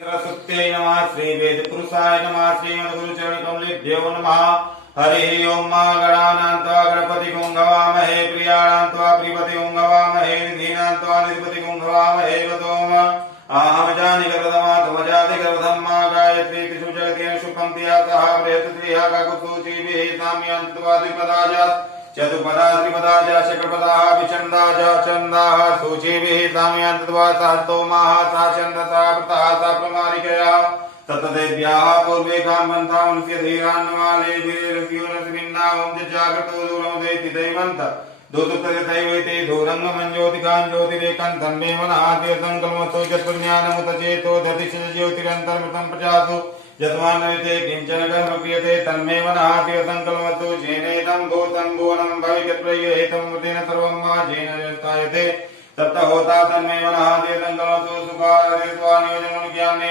सरस्वत्यै नमः श्री वेदपुरुषाय नमः श्रीमद्गुरुचरणकमलेभ्यो नमः हरि ओम गणानां त्वा गणपतिं गवामहे प्रियाणां त्वा प्रियपतिं गवामहे निधीनां त्वा निधिपतिं गवामहे वतोम अहं जानि गर्भधमा तमजाति गर्भधम् मा गायत्री तिषु जगतेन शुभं तियातः प्रेतत्रिया काकुतुचीभिः नाम्यन्त्वा द्विपदाजात् चतुपदा त्रिपदा च शकपदा विचंदा च चंदा सूचीभिः साम्यान्तत्वा सहस्तोमाः सा चन्दता वृतः सा प्रमारिकया ततदेव्याः पूर्वे कामन्तामुस्य धीरान्नमालेभिर्व्यूनस्मिन्नाहं च जागृतो दूरमुदेति दैवन्त दूतुतदैवैते धूरङ्गमञ्ज्योतिकां ज्योतिरेकं मे मनः तीर्थं कल्मतो यत्पुण्यानमुत चेतो दधिष ज्योतिरन्तर्मृतं प्रजासु यद्वान्विते किंचन कर्म क्रियते तन्मे मनः तीर्थं कल्मतो जेनेदं भूतं भुवनं भविष्यत्प्रयेतं मृतेन सर्वं मा जेन यस्तायते तप्त होता तन्मे मनः तीर्थं कल्मतो सुखादित्वा नियोजनं ज्ञाने